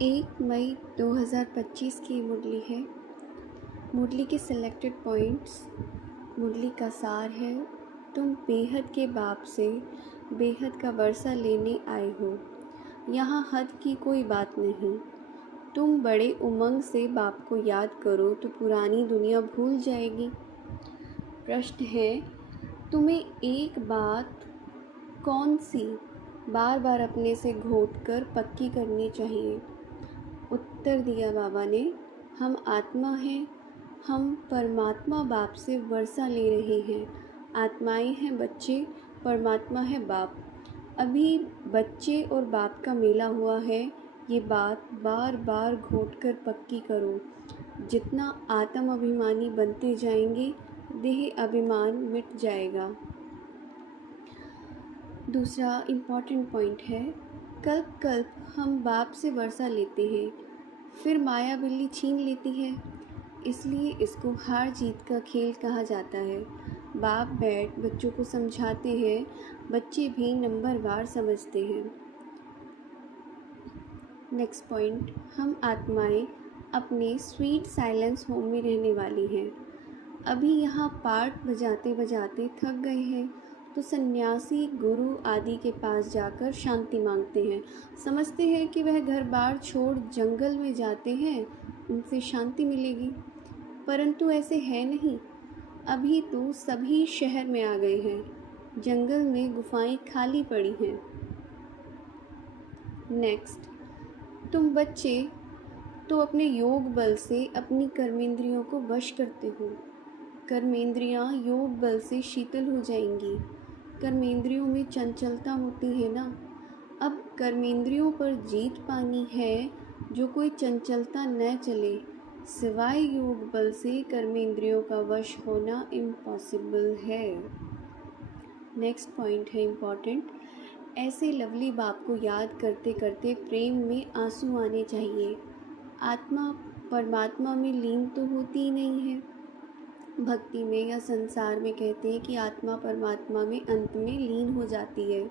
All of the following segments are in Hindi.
1 मई 2025 की मुरली है। मुरली के सिलेक्टेड पॉइंट्स। मुरली का सार है, तुम बेहद के बाप से बेहद का वर्षा लेने आए हो। यहाँ हद की कोई बात नहीं। तुम बड़े उमंग से बाप को याद करो तो पुरानी दुनिया भूल जाएगी। प्रश्न है, तुम्हें एक बात कौन सी बार बार अपने से घोट कर पक्की करनी चाहिए? उत्तर दिया बाबा ने, हम आत्मा हैं, हम परमात्मा बाप से वर्षा ले रहे हैं। आत्माएं हैं बच्चे, परमात्मा है बाप। अभी बच्चे और बाप का मेला हुआ है। ये बात बार बार घोट कर पक्की करो। जितना आत्म अभिमानी बनते जाएंगे, देह अभिमान मिट जाएगा। दूसरा इम्पॉर्टेंट पॉइंट है, कल्प कल्प हम बाप से वर्षा लेते हैं, फिर माया बिल्ली छीन लेती है। इसलिए इसको हार जीत का खेल कहा जाता है। बाप बैठ बच्चों को समझाते हैं, बच्चे भी नंबरवार समझते हैं। नेक्स्ट पॉइंट, हम आत्माएं अपने स्वीट साइलेंस होम में रहने वाली हैं। अभी यहाँ पार्ट बजाते बजाते थक गए हैं तो सन्यासी गुरु आदि के पास जाकर शांति मांगते हैं। समझते हैं कि वह घर बार छोड़ जंगल में जाते हैं, उनसे शांति मिलेगी, परंतु ऐसे है नहीं। अभी तो सभी शहर में आ गए हैं, जंगल में गुफाएं खाली पड़ी हैं। नेक्स्ट, तुम बच्चे तो अपने योग बल से अपनी कर्मेंद्रियों को वश करते हो। कर्मेंद्रियां योग बल से शीतल हो जाएंगी। कर्मेंद्रियों में चंचलता होती है ना। अब कर्मेंद्रियों पर जीत पानी है, जो कोई चंचलता न चले। सिवाय योग बल से कर्मेंद्रियों का वश होना इम्पॉसिबल है। नेक्स्ट पॉइंट है इम्पॉर्टेंट, ऐसे लवली बाप को याद करते करते प्रेम में आंसू आने चाहिए। आत्मा परमात्मा में लीन तो होती ही नहीं है। भक्ति में या संसार में कहते हैं कि आत्मा परमात्मा में अंत में लीन हो जाती है,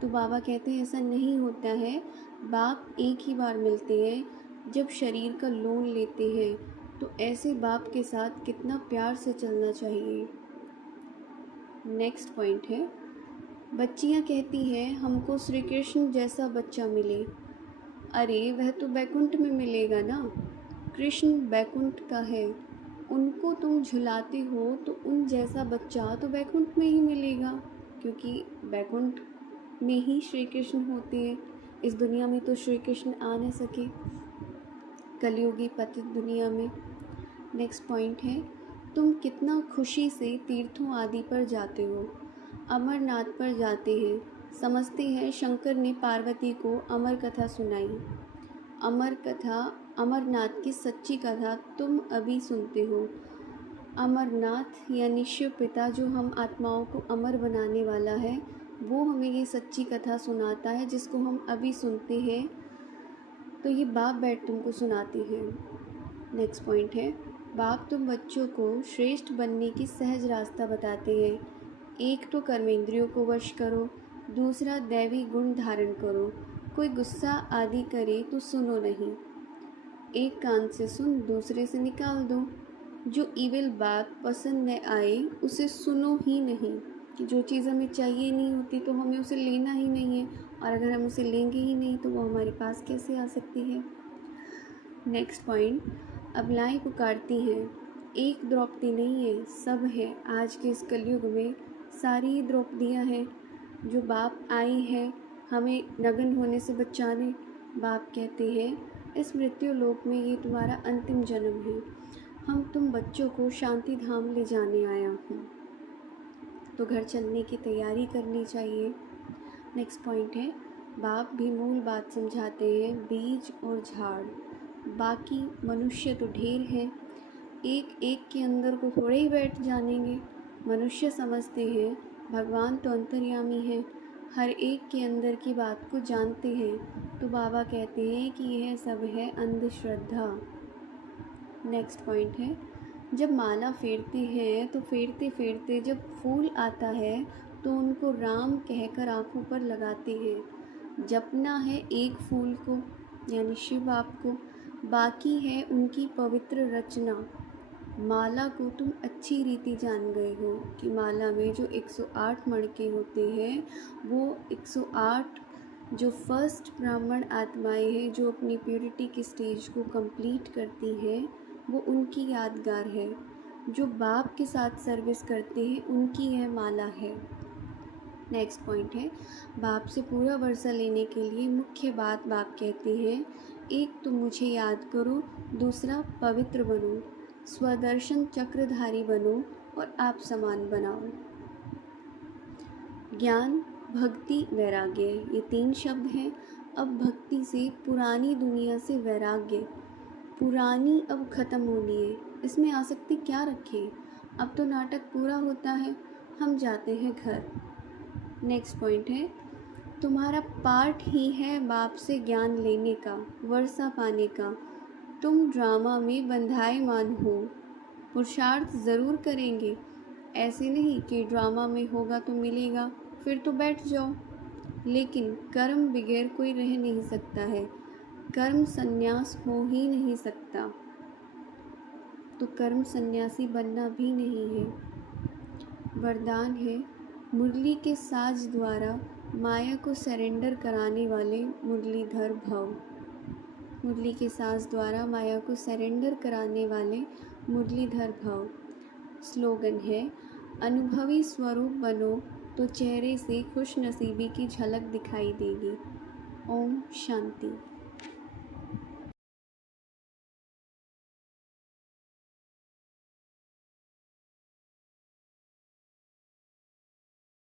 तो बाबा कहते हैं ऐसा नहीं होता है। बाप एक ही बार मिलते हैं जब शरीर का लोन लेते हैं, तो ऐसे बाप के साथ कितना प्यार से चलना चाहिए। नेक्स्ट पॉइंट है, बच्चियां कहती हैं हमको श्री कृष्ण जैसा बच्चा मिले। अरे वह तो बैकुंठ में मिलेगा ना। कृष्ण बैकुंठ का है, उनको तुम झुलाते हो तो उन जैसा बच्चा तो बैकुंठ में ही मिलेगा, क्योंकि बैकुंठ में ही श्री कृष्ण होते हैं। इस दुनिया में तो श्री कृष्ण आ न सके, कलयुगी पतित दुनिया में। नेक्स्ट पॉइंट है, तुम कितना खुशी से तीर्थों आदि पर जाते हो। अमरनाथ पर जाते हैं, समझते हैं शंकर ने पार्वती को अमर कथा सुनाई। अमर कथा, अमरनाथ की सच्ची कथा तुम अभी सुनते हो। अमरनाथ यानी शिव पिता जो हम आत्माओं को अमर बनाने वाला है, वो हमें ये सच्ची कथा सुनाता है जिसको हम अभी सुनते हैं। तो ये बाप बैठ तुमको सुनाते हैं। नेक्स्ट पॉइंट है, बाप तुम बच्चों को श्रेष्ठ बनने की सहज रास्ता बताते हैं। एक तो कर्मेंद्रियों को वश करो, दूसरा दैवी गुण धारण करो। कोई गुस्सा आदि करे तो सुनो नहीं, एक कान से सुन दूसरे से निकाल दो। जो ईविल बात पसंद न आए उसे सुनो ही नहीं, कि जो चीज़ हमें चाहिए नहीं होती तो हमें उसे लेना ही नहीं है, और अगर हम उसे लेंगे ही नहीं तो वो हमारे पास कैसे आ सकती है। नेक्स्ट पॉइंट, अबलाएं पुकारती हैं, एक द्रौपदी नहीं है, सब है। आज के इस कलयुग में सारी द्रौपदियाँ हैं जो बाप आई हैं हमें नग्न होने से बचाने। बाप कहते हैं इस मृत्यु लोक में ये तुम्हारा अंतिम जन्म है, हम तुम बच्चों को शांति धाम ले जाने आया हूँ, तो घर चलने की तैयारी करनी चाहिए। नेक्स्ट पॉइंट है, बाप भी मूल बात समझाते हैं, बीज और झाड़। बाकी मनुष्य तो ढेर हैं, एक एक के अंदर को थोड़े ही बैठ जानेंगे। मनुष्य समझते हैं भगवान तो अंतर्यामी है, हर एक के अंदर की बात को जानते हैं, तो बाबा कहते हैं कि यह सब है अंधश्रद्धा। नेक्स्ट पॉइंट है, जब माला फेरते हैं तो फेरते फेरते जब फूल आता है तो उनको राम कहकर आँखों पर लगाते हैं। जपना है एक फूल को, यानी शिव आपको, बाकी है उनकी पवित्र रचना। माला को तुम अच्छी रीति जान गए हो कि माला में जो 108 मणके होते हैं, वो 108 जो फर्स्ट ब्राह्मण आत्माएं हैं जो अपनी प्योरिटी की स्टेज को कंप्लीट करती हैं, वो उनकी यादगार है। जो बाप के साथ सर्विस करते हैं उनकी यह माला है। नेक्स्ट पॉइंट है, बाप से पूरा वर्षा लेने के लिए मुख्य बात बाप कहते हैं, एक तो मुझे याद करो, दूसरा पवित्र बनो, स्वदर्शन चक्रधारी बनो और आप समान बनाओ। ज्ञान, भक्ति, वैराग्य, ये 3 शब्द हैं। अब भक्ति से पुरानी दुनिया से वैराग्य, पुरानी अब ख़त्म होनी है, इसमें आसक्ति क्या रखें, अब तो नाटक पूरा होता है, हम जाते हैं घर। नेक्स्ट पॉइंट है, तुम्हारा पार्ट ही है बाप से ज्ञान लेने का, वर्षा पाने का। तुम ड्रामा में बंधाएमान हो, पुरुषार्थ ज़रूर करेंगे, ऐसे नहीं कि ड्रामा में होगा तो मिलेगा फिर तो बैठ जाओ। लेकिन कर्म बगैर कोई रह नहीं सकता है, कर्म संन्यास हो ही नहीं सकता, तो कर्म सन्यासी बनना भी नहीं है। वरदान है, मुरली के साज द्वारा माया को सरेंडर कराने वाले मुरलीधर भव। मुरली के साज द्वारा माया को सरेंडर कराने वाले मुरलीधर भव। स्लोगन है, अनुभवी स्वरूप बनो तो चेहरे से खुश नसीबी की झलक दिखाई देगी। ओम शांति।